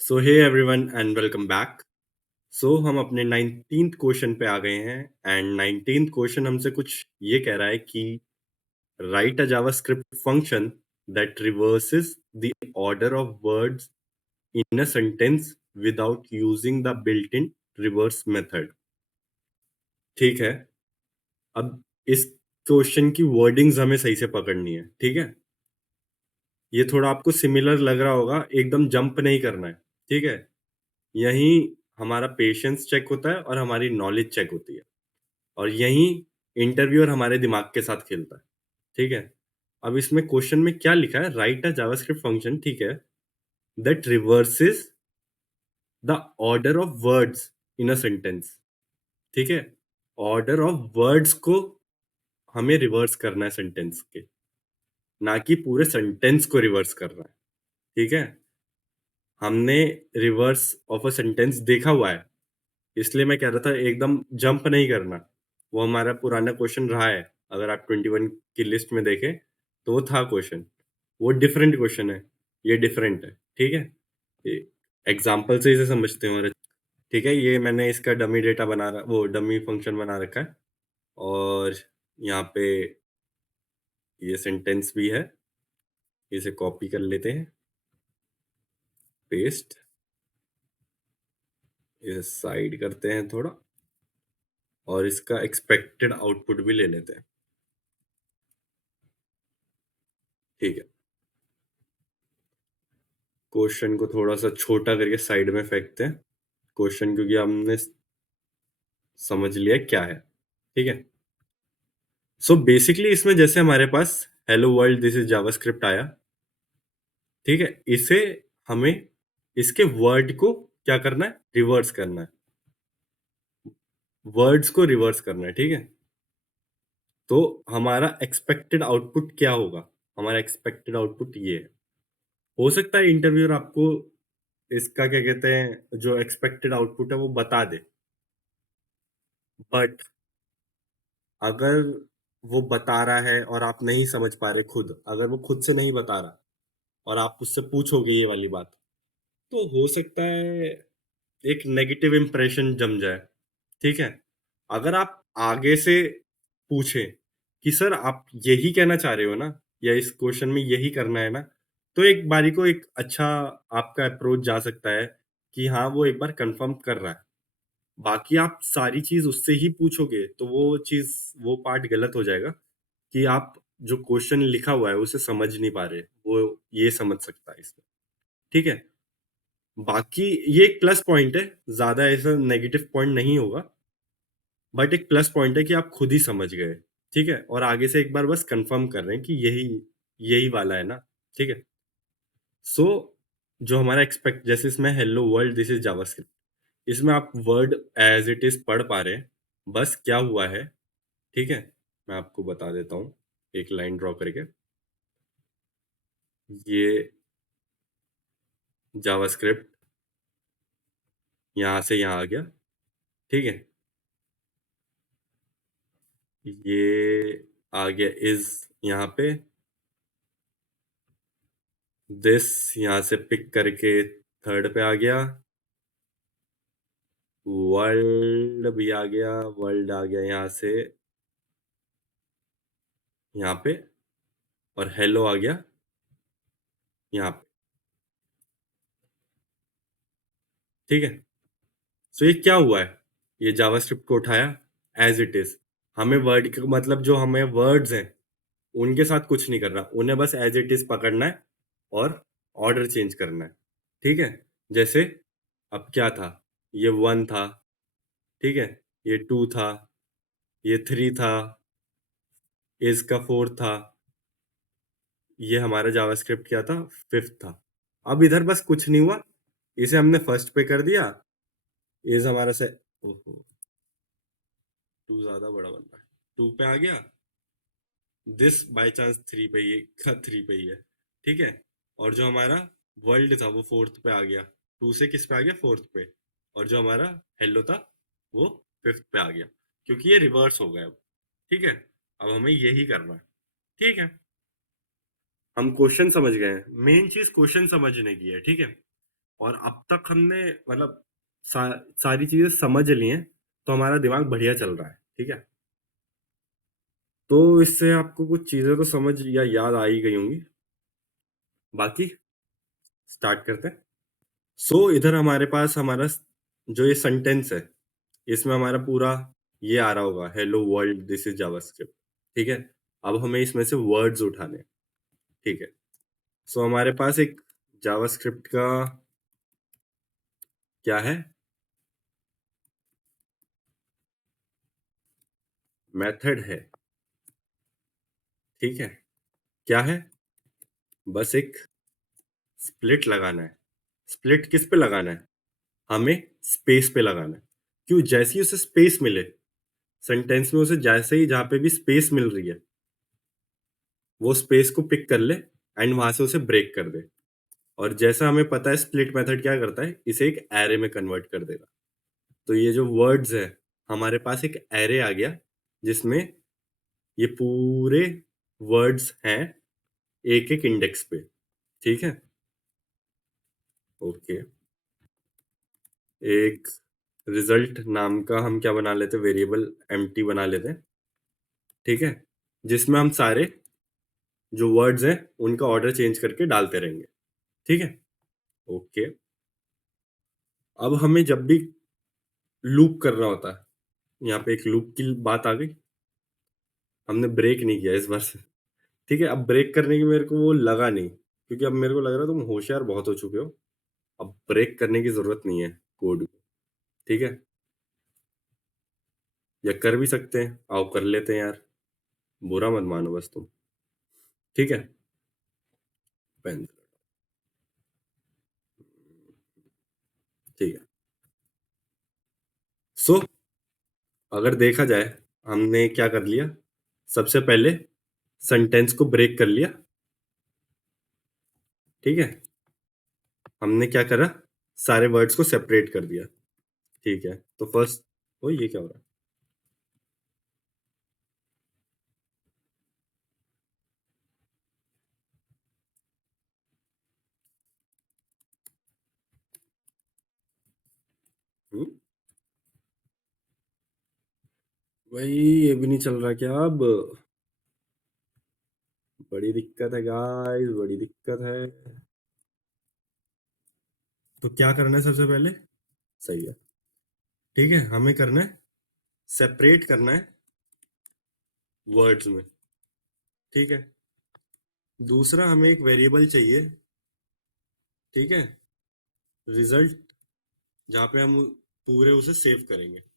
So hey everyone and welcome back. So हम अपने 19th question पे आ गए हैं एंड 19th क्वेश्चन हमसे कुछ ये कह रहा है कि right a JavaScript function that reverses the order of words in a sentence without using the built in reverse method. ठीक है। अब इस क्वेश्चन की वर्डिंग्स हमें सही से पकड़नी है। ठीक है। ये थोड़ा आपको सिमिलर लग रहा होगा, एकदम जंप नहीं करना है। ठीक है। यहीं हमारा पेशेंस चेक होता है और हमारी नॉलेज चेक होती है, और यहीं इंटरव्यूअर हमारे दिमाग के साथ खेलता है। ठीक है। अब इसमें क्वेश्चन में क्या लिखा है, राइट अ जावास्क्रिप्ट फंक्शन, ठीक है, that reverses the order of words in a sentence. ठीक है। ऑर्डर ऑफ वर्ड्स को हमें रिवर्स करना है सेंटेंस के, ना कि पूरे सेंटेंस को रिवर्स करना है। ठीक है। हमने रिवर्स ऑफ अ सेंटेंस देखा हुआ है, इसलिए मैं कह रहा था एकदम जंप नहीं करना। वो हमारा पुराना क्वेश्चन रहा है। अगर आप 21 की लिस्ट में देखें तो वो था क्वेश्चन। वो डिफरेंट क्वेश्चन है, ये डिफरेंट है। ठीक है। एग्जाम्पल से इसे समझते हैं। और ठीक है, ये मैंने इसका डमी डेटा बना रहा, वो डमी फंक्शन बना रखा है। और यहाँ पे ये सेंटेंस भी है, इसे कॉपी कर लेते हैं, पेस्ट, इसे साइड करते हैं थोड़ा, और इसका एक्सपेक्टेड आउटपुट भी ले लेते हैं। ठीक है। क्वेश्चन को थोड़ा सा छोटा करके साइड में फेंकते हैं, क्वेश्चन क्योंकि हमने समझ लिया क्या है। ठीक है। सो बेसिकली इसमें जैसे हमारे पास hello world this is JavaScript आया। ठीक है। इसे हमें इसके वर्ड को क्या करना है, रिवर्स करना है। वर्ड्स को रिवर्स करना है। ठीक है। तो हमारा एक्सपेक्टेड आउटपुट क्या होगा, हमारा एक्सपेक्टेड आउटपुट ये है। हो सकता है इंटरव्यूअर आपको इसका क्या कहते हैं, जो एक्सपेक्टेड आउटपुट है वो बता दे, बट अगर वो बता रहा है और आप नहीं समझ पा रहे खुद, अगर वो खुद से नहीं बता रहा और आप उससे पूछोगे ये वाली बात, तो हो सकता है एक नेगेटिव इंप्रेशन जम जाए। ठीक है। अगर आप आगे से पूछें कि सर आप यही कहना चाह रहे हो ना, या इस क्वेश्चन में यही करना है ना, तो एक बारी को एक अच्छा आपका अप्रोच जा सकता है कि हाँ, वो एक बार कंफर्म कर रहा है। बाकी आप सारी चीज़ उससे ही पूछोगे तो वो चीज़, वो पार्ट गलत हो जाएगा कि आप जो क्वेश्चन लिखा हुआ है उसे समझ नहीं पा रहे, वो ये समझ सकता है इसमें। ठीक है। बाकी ये एक प्लस पॉइंट है, ज़्यादा ऐसा नेगेटिव पॉइंट नहीं होगा, बट एक प्लस पॉइंट है कि आप खुद ही समझ गए। ठीक है। और आगे से एक बार बस कंफर्म कर रहे हैं कि यही यही वाला है ना। ठीक है। सो जो हमारा एक्सपेक्ट, जैसे इसमें hello world this is JavaScript, इसमें आप वर्ड एज इट इज पढ़ पा रहे हैं। बस क्या हुआ है, ठीक है, मैं आपको बता देता हूँ एक लाइन ड्रॉ करके। ये जावास्क्रिप्ट यहाँ से यहाँ आ गया। ठीक है। ये आ गया इज यहाँ पे, दिस यहाँ से पिक करके थर्ड पे आ गया, वर्ल्ड भी आ गया, वर्ल्ड आ गया यहाँ से यहाँ पे, और हेलो आ गया यहाँ पे। ठीक है। सो ये क्या हुआ है, ये जावास्क्रिप्ट को उठाया एज इट इज। हमें वर्ड का मतलब, जो हमें वर्ड्स हैं उनके साथ कुछ नहीं करना, उन्हें बस एज इट इज पकड़ना है और ऑर्डर चेंज करना है। ठीक है। जैसे अब क्या था, ये वन था, ठीक है, ये टू था, ये थ्री था, इसका फोर था, ये हमारा जावास्क्रिप्ट क्या था, फिफ्थ था। अब इधर बस कुछ नहीं हुआ, इसे हमने फर्स्ट पे कर दिया, इज हमारा से, ओहो, टू ज्यादा बड़ा बन रहा है, टू पे आ गया, दिस बाय चांस थ्री पे ही थ्री पे ही है। ठीक है। और जो हमारा वर्ल्ड था वो फोर्थ पे आ गया, टू से किस पे आ गया, फोर्थ पे। और जो हमारा हेलो था वो फिफ्थ पे आ गया, क्योंकि ये रिवर्स हो गया अब। ठीक है। अब हमें यही करना है। ठीक है। हम क्वेश्चन समझ गए हैं, मेन चीज क्वेश्चन समझने की है। ठीक है। और अब तक हमने मतलब सारी चीजें समझ ली हैं, तो हमारा दिमाग बढ़िया चल रहा है। ठीक है, तो इससे आपको कुछ चीजें तो समझ या याद आ ही गई होंगी। बाकी स्टार्ट करते हैं। इधर हमारे पास हमारा जो ये सेंटेंस है, इसमें हमारा पूरा ये आ रहा होगा, hello world this is JavaScript. ठीक है, अब हमें इसमें से वर्ड्स उठाने हैं। ठीक है, हमारे पास एक जावास्क्रिप्ट का क्या है, मेथड है। ठीक है, क्या है, बस एक स्प्लिट लगाना है। स्प्लिट किस पे लगाना है, हमें स्पेस पे लगाना है। क्यों, जैसे ही उसे स्पेस मिले सेंटेंस में, उसे जैसे ही जहां पे भी स्पेस मिल रही है, वो स्पेस को पिक कर ले एंड वहां से उसे ब्रेक कर दे। और जैसा हमें पता है स्प्लिट मेथड क्या करता है, इसे एक एरे में कन्वर्ट कर देगा। तो ये जो वर्ड्स है, हमारे पास एक एरे आ गया जिसमें ये पूरे वर्ड्स हैं एक एक इंडेक्स पे। ठीक है, ओके। एक रिजल्ट नाम का हम क्या बना लेते, वेरिएबल एम्प्टी बना लेते हैं। ठीक है, जिसमें हम सारे जो वर्ड्स हैं उनका ऑर्डर चेंज करके डालते रहेंगे। ठीक है, ओके। अब हमें जब भी लूप करना होता है, यहाँ पे एक लूप की बात आ गई, हमने ब्रेक नहीं किया इस बार से। ठीक है, अब ब्रेक करने की मेरे को वो लगा नहीं, क्योंकि अब मेरे को लग रहा है तुम होशियार बहुत हो चुके हो। अब ब्रेक करने की जरूरत नहीं है कोड को। ठीक है, या कर भी सकते हैं, आओ कर लेते हैं यार, बुरा मत मानो बस तुम। ठीक है, पेन। ठीक है, सो अगर देखा जाए, हमने क्या कर लिया, सबसे पहले सेंटेंस को ब्रेक कर लिया। ठीक है, हमने क्या करा, सारे वर्ड्स को सेपरेट कर दिया। ठीक है, तो फर्स्ट, ओ ये क्या हो रहा है? भाई ये भी नहीं चल रहा क्या अब, बड़ी दिक्कत है गाइस, बड़ी दिक्कत है। तो क्या करना है सबसे पहले, सही है। ठीक है, हमें करना है, सेपरेट करना है वर्ड्स में। ठीक है, दूसरा हमें एक वेरिएबल चाहिए। ठीक है, रिजल्ट, जहाँ पे हम पूरे उसे सेव करेंगे।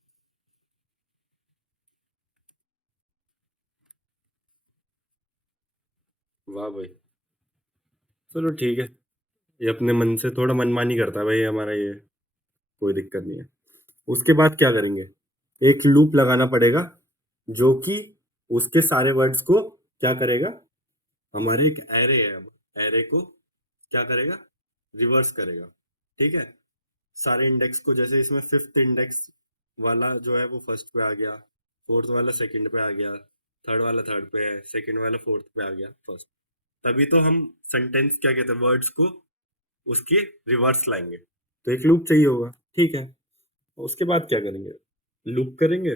वाह भाई, चलो ठीक है, ये अपने मन से थोड़ा मनमानी करता है भाई हमारा ये, कोई दिक्कत नहीं है। उसके बाद क्या करेंगे, एक लूप लगाना पड़ेगा जो कि उसके सारे वर्ड्स को क्या करेगा, हमारे एक एरे है, अब एरे को क्या करेगा, रिवर्स करेगा। ठीक है, सारे इंडेक्स को, जैसे इसमें फिफ्थ इंडेक्स वाला जो है वो फर्स्ट पे आ गया, फोर्थ वाला सेकंड पे आ गया, थर्ड वाला थर्ड पे है, सेकंड वाला फोर्थ पे आ गया फर्स्ट। तभी तो हम सेंटेंस क्या कहते हैं, वर्ड्स को उसके रिवर्स लाएंगे। तो एक लूप चाहिए होगा। ठीक है, उसके बाद क्या करेंगे, लूप करेंगे।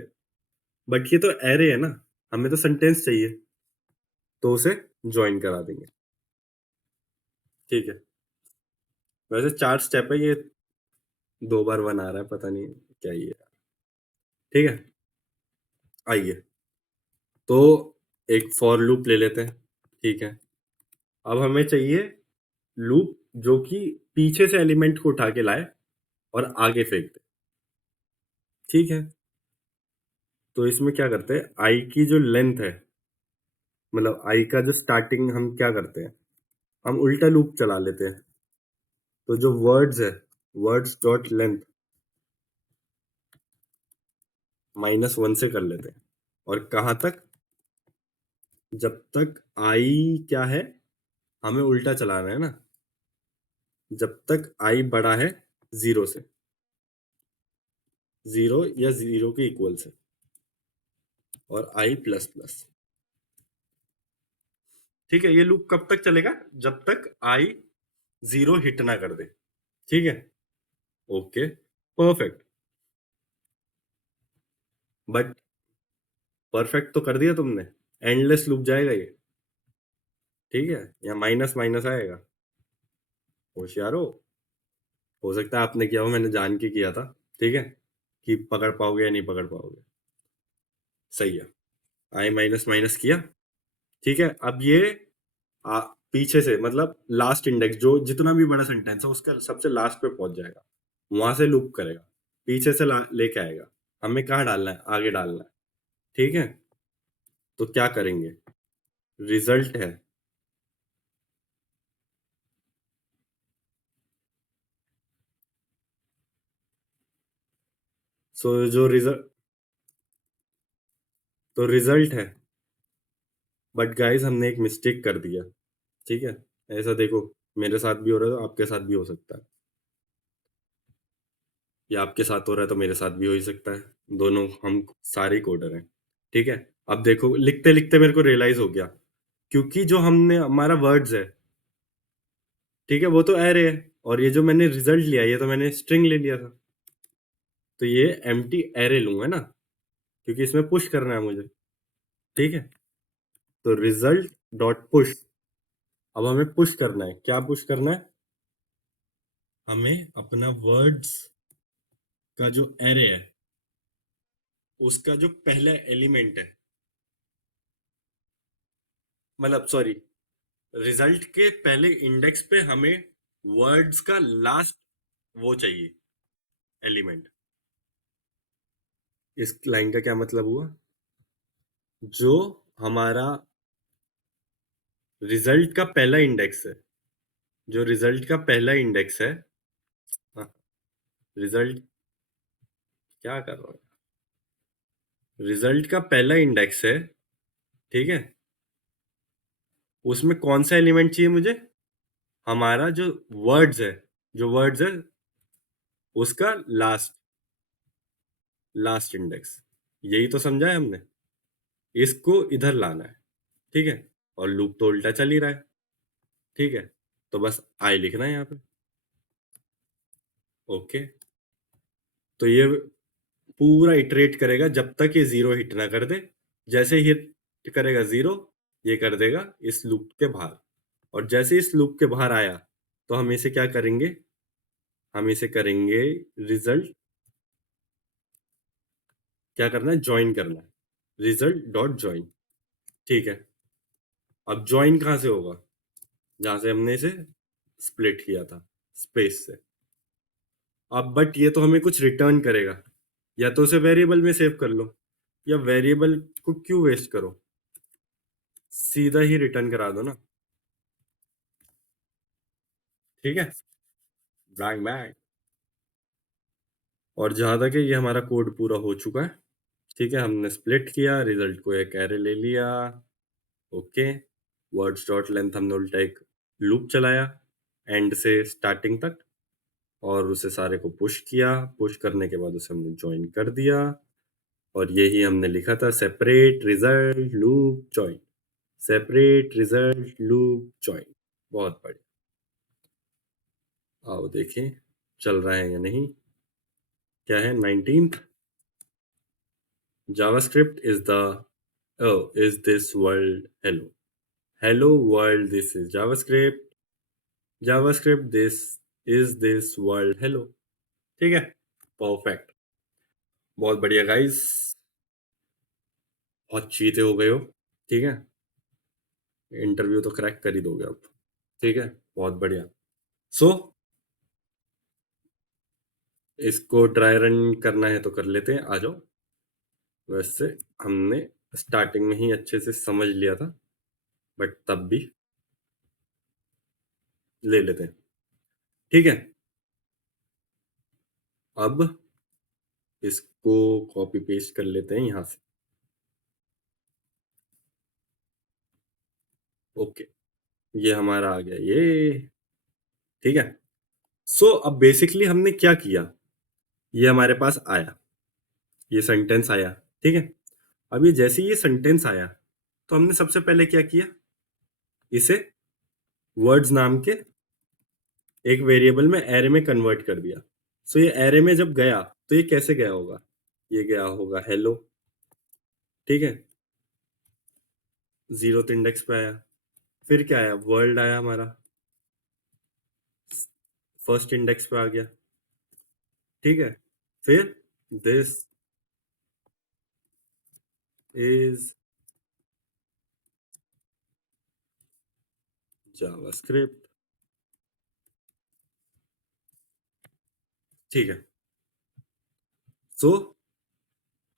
बट ये तो एरे है ना, हमें तो सेंटेंस चाहिए, तो उसे ज्वाइन करा देंगे। ठीक है, वैसे चार स्टेप है ये, दो बार वन आ रहा है, पता नहीं क्या ये है। ठीक है, आइए, तो एक फॉर लूप ले लेते हैं। ठीक है, अब हमें चाहिए लूप जो कि पीछे से एलिमेंट को उठा के लाए और आगे फेंक दे। ठीक है, तो इसमें क्या करते हैं, आई की जो लेंथ है, मतलब आई का जो स्टार्टिंग, हम क्या करते हैं, हम उल्टा लूप चला लेते हैं। तो जो वर्ड्स है, वर्ड्स डॉट लेंथ -1 से कर लेते हैं। और कहाँ तक, जब तक आई क्या है, हमें उल्टा चलाना है ना, जब तक आई बड़ा है जीरो से, जीरो या जीरो के इक्वल से, और आई प्लस प्लस। ठीक है, ये लूप कब तक चलेगा, जब तक आई जीरो हिट ना कर दे। ठीक है। Okay, perfect. बट परफेक्ट तो कर दिया तुमने, एंडलेस लूप जाएगा ये। ठीक है, या माइनस माइनस आएगा। होशियार हो सकता है आपने किया हो, मैंने जान के किया था। ठीक है, कि पकड़ पाओगे या नहीं पकड़ पाओगे। सही है। आई माइनस माइनस किया। ठीक है, अब ये आ, पीछे से मतलब लास्ट इंडेक्स जो जितना भी बड़ा सेंटेंस है उसका सबसे लास्ट पे पहुंच जाएगा, वहां से लूप करेगा, पीछे से लेके आएगा। हमें कहाँ डालना है, आगे डालना है। ठीक है, तो क्या करेंगे, रिजल्ट है। सो जो रिजल्ट, तो रिजल्ट है। बट गाइस हमने एक मिस्टेक कर दिया। ठीक है, ऐसा देखो, मेरे साथ भी हो रहा है तो आपके साथ भी हो सकता है, या आपके साथ हो रहा है तो मेरे साथ भी हो ही सकता है। दोनों हम सारे कोडर हैं। ठीक है, अब देखो लिखते लिखते मेरे को रियलाइज हो गया, क्योंकि जो हमने हमारा वर्ड्स है, ठीक है, वो तो एरे है, और ये जो मैंने रिजल्ट लिया ये तो मैंने स्ट्रिंग ले लिया था। तो ये एम्प्टी एरे लूंगा ना, क्योंकि इसमें पुश करना है मुझे। ठीक है, तो रिजल्ट डॉट पुश। अब हमें पुश करना है, क्या पुश करना है, हमें अपना वर्ड्स का जो एरे है उसका जो पहला एलिमेंट है, मतलब सॉरी, रिजल्ट के पहले इंडेक्स पे हमें वर्ड्स का लास्ट वो चाहिए, एलिमेंट। इस लाइन का क्या मतलब हुआ, जो हमारा रिजल्ट का पहला इंडेक्स है, जो रिजल्ट का पहला इंडेक्स है, हाँ, रिजल्ट, क्या कर रहा हूँ, रिजल्ट का पहला इंडेक्स है। ठीक है, उसमें कौन सा एलिमेंट चाहिए मुझे, हमारा जो वर्ड्स है, जो वर्ड्स है उसका लास्ट, लास्ट इंडेक्स। यही तो समझा है हमने, इसको इधर लाना है। ठीक है, और लूप तो उल्टा चल ही रहा है। ठीक है, तो बस आई लिखना है यहाँ पे। ओके, तो ये पूरा इटरेट करेगा जब तक ये जीरो हिट ना कर दे। जैसे ही हिट करेगा जीरो, ये कर देगा इस लूप के बाहर। और जैसे इस लूप के बाहर आया, तो हम इसे क्या करेंगे, हम इसे करेंगे रिजल्ट, क्या करना है, ज्वाइन करना है, रिजल्ट डॉट ज्वाइन। ठीक है, अब ज्वाइन कहाँ से होगा, जहां से हमने इसे स्प्लिट किया था, स्पेस से। अब बट ये तो हमें कुछ रिटर्न करेगा, या तो उसे वेरिएबल में सेव कर लो, या वेरिएबल को क्यों वेस्ट करो, सीधा ही रिटर्न करा दो ना। ठीक है, बैंग बैंग। और जहां तक है ये हमारा कोड पूरा हो चुका है। ठीक है, हमने स्प्लिट किया, रिजल्ट को एक एरे ले लिया। ओके, वर्ड्स डॉट लेंथ हमने उल्टा एक लूप चलाया एंड से स्टार्टिंग तक, और उसे सारे को पुश किया, पुश करने के बाद उसे हमने ज्वाइन कर दिया। और यही हमने लिखा था, separate result loop join, separate result loop join. बहुत बढ़िया, आओ देखें चल रहा है या नहीं। क्या है, 19th, JavaScript is the, oh, is this world hello. Hello world, this is JavaScript. JavaScript, this is this world hello. ठीक है, परफेक्ट, बहुत बढ़िया गाइस, बहुत चीते हो गए हो। ठीक है, इंटरव्यू तो क्रैक कर ही दोगे अब। ठीक है, बहुत बढ़िया। सो इसको ड्राई रन करना है तो कर लेते हैं, आ जाओ। वैसे हमने स्टार्टिंग में ही अच्छे से समझ लिया था, बट तब भी ले लेते हैं। ठीक है, अब इसको कॉपी पेस्ट कर लेते हैं यहां से। ओके, ये हमारा आ गया ये। ठीक है, सो अब बेसिकली हमने क्या किया, ये हमारे पास आया, ये सेंटेंस आया। ठीक है, अब ये जैसे ये सेंटेंस आया, तो हमने सबसे पहले क्या किया, इसे वर्ड्स नाम के एक वेरिएबल में एरे में कन्वर्ट कर दिया। सो ये एरे में जब गया तो ये कैसे गया होगा? ये गया होगा हेलो, ठीक है? 0th इंडेक्स पे आया। फिर क्या आया? वर्ल्ड आया हमारा, फर्स्ट इंडेक्स पे आ गया, ठीक है? फिर दिस इज जावास्क्रिप्ट, ठीक है? सो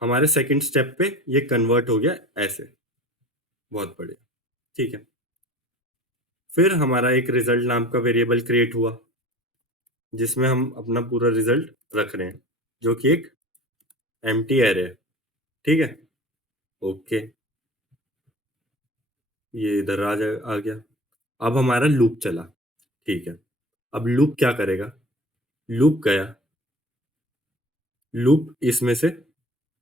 हमारे सेकंड स्टेप पे ये कन्वर्ट हो गया ऐसे। बहुत बढ़िया, ठीक है। फिर हमारा एक रिजल्ट नाम का वेरिएबल क्रिएट हुआ जिसमें हम अपना पूरा रिजल्ट रख रहे हैं, जो कि एक एम्प्टी एरे है, ठीक है? ओके, ये इधर आ गया। अब हमारा लूप चला, ठीक है? अब लूप क्या करेगा? लूप गया, लूप इसमें से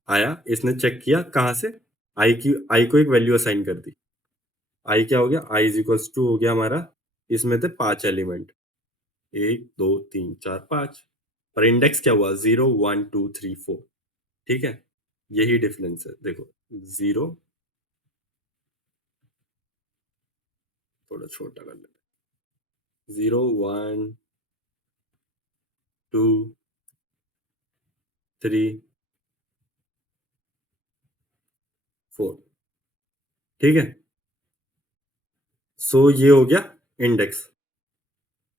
आया, इसने चेक किया कहाँ से? आई को एक वैल्यू असाइन कर दी। आई क्या हो गया? आई इज इक्वल्स टू हो गया हमारा, इसमें थे 5 एलिमेंट, 1 2 3 4 5, और इंडेक्स क्या हुआ? 0 1 2 3 4, ठीक है? यही डिफरेंस है, देखो। 0, थोड़ा छोटा कर लेते, 0 1 2 3 4, ठीक है? सो ये हो गया इंडेक्स,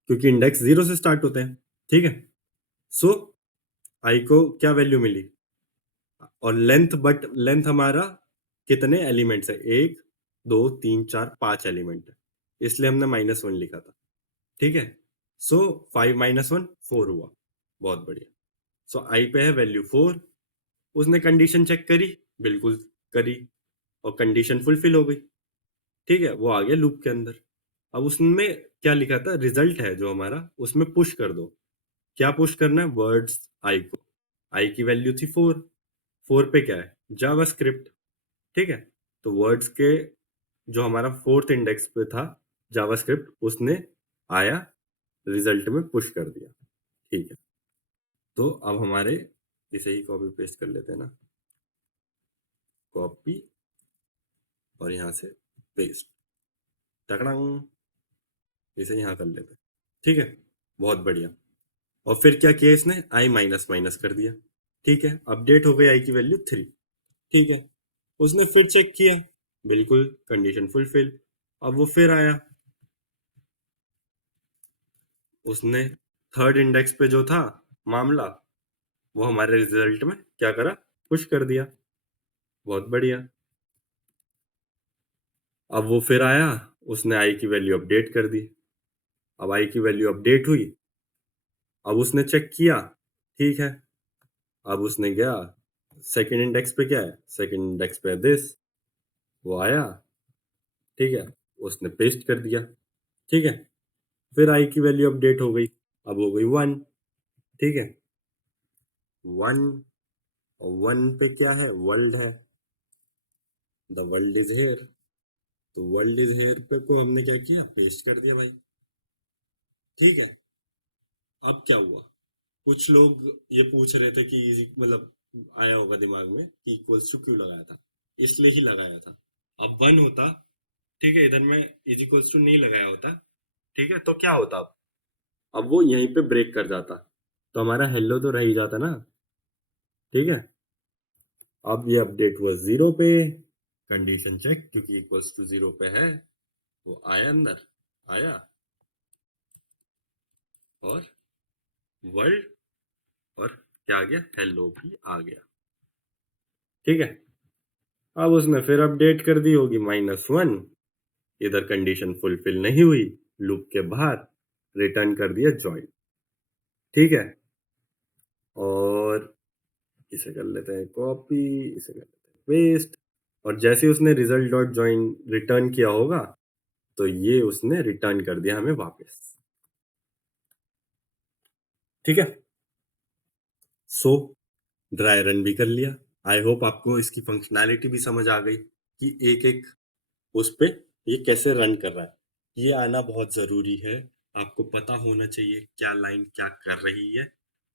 क्योंकि इंडेक्स 0 से स्टार्ट होते हैं, ठीक है? सो आई को क्या वैल्यू मिली? और लेंथ, बट लेंथ हमारा कितने एलिमेंट्स है? 1 2 3 4 5 एलिमेंट है, इसलिए हमने -1 लिखा था, ठीक है? सो 5 - 1 4 हुआ। बहुत बढ़िया। सो आई पे है वैल्यू 4, उसने कंडीशन चेक करी, बिल्कुल करी, और कंडीशन फुलफिल हो गई, ठीक है? वो आ गया लूप के अंदर। अब उसमें क्या लिखा था? रिजल्ट है जो हमारा, उसमें पुश कर दो। क्या पुश करना है? वर्ड्स आई को। आई की वैल्यू थी 4, 4 पे क्या है? जावास्क्रिप्ट, ठीक है? तो वर्ड्स के जो हमारा फोर्थ इंडेक्स पे था जावास्क्रिप्ट, उसने आया, रिजल्ट में पुश कर दिया, ठीक है? तो अब हमारे इसे ही कॉपी पेस्ट कर लेते हैं ना, कॉपी, और यहाँ से पेस्ट, टकड़ंग, इसे यहाँ कर लेते हैं, ठीक है? बहुत बढ़िया। और फिर क्या किया इसने? आई माइनस माइनस कर दिया, ठीक है? अपडेट हो गई आई की वैल्यू 3, ठीक है? उसने फिर चेक किया, बिल्कुल कंडीशन फुलफिल। अब वो फिर आया, उसने थर्ड इंडेक्स पे जो था मामला, वो हमारे रिजल्ट में क्या करा? पुश कर दिया। बहुत बढ़िया। अब वो फिर आया, उसने आई की वैल्यू अपडेट कर दी। अब आई की वैल्यू अपडेट हुई, अब उसने चेक किया, ठीक है? अब उसने गया, सेकंड इंडेक्स पे क्या है? सेकंड इंडेक्स पे दिस, वो आया, ठीक है? उसने पेस्ट कर दिया, ठीक है? फिर आई की वैल्यू अपडेट हो गई, अब हो गई 1, ठीक है? 1, और 1 पे क्या है? वर्ल्ड है, द वर्ल्ड इज हेयर। तो वर्ल्ड इज हेयर पे को हमने क्या किया? पेस्ट कर दिया भाई, ठीक है? अब क्या हुआ? कुछ लोग ये पूछ रहे थे कि मतलब आया होगा दिमाग में कि इक्वल्स टू क्यों लगाया था? इसलिए ही लगाया था। अब 1 होता, ठीक है, इधर में इज इक्वल्स टू नहीं लगाया होता, ठीक है, तो क्या होता? अब वो यहीं पे ब्रेक कर जाता, तो हमारा हेलो तो रह ही जाता ना, ठीक है? अब ये अपडेट हुआ 0 पे, कंडीशन चेक, क्योंकि इक्वल्स टू 0 पे है, वो आया अंदर, आया, और वर्ल्ड, और क्या आ गया? हेलो भी आ गया, ठीक है? अब उसने फिर अपडेट कर दी होगी -1, इधर कंडीशन फुलफिल नहीं हुई, लूप के बाहर, रिटर्न कर दिया जॉइन, ठीक है? और इसे कर लेते हैं कॉपी, इसे कर लेते हैं पेस्ट, और जैसे ही उसने रिजल्ट डॉट जॉइन रिटर्न किया होगा, तो ये उसने रिटर्न कर दिया हमें वापस, ठीक है? सो ड्राई रन भी कर लिया। आई होप आपको इसकी फंक्शनैलिटी भी समझ आ गई कि एक एक उस पे ये कैसे रन कर रहा है। ये आना बहुत ज़रूरी है आपको पता होना चाहिए क्या लाइन क्या कर रही है,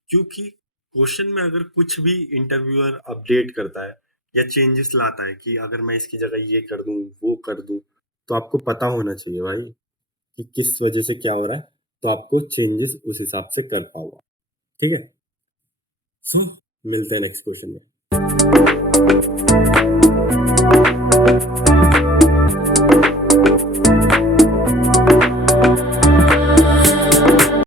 क्योंकि क्वेश्चन में अगर कुछ भी इंटरव्यूअर अपडेट करता है या चेंजेस लाता है कि अगर मैं इसकी जगह ये कर दूं, वो कर दूं, तो आपको पता होना चाहिए भाई कि किस वजह से क्या हो रहा है, तो आपको चेंजेस उस हिसाब से कर पाओगे। ठीक है। सो मिलते हैं नेक्स्ट क्वेश्चन में।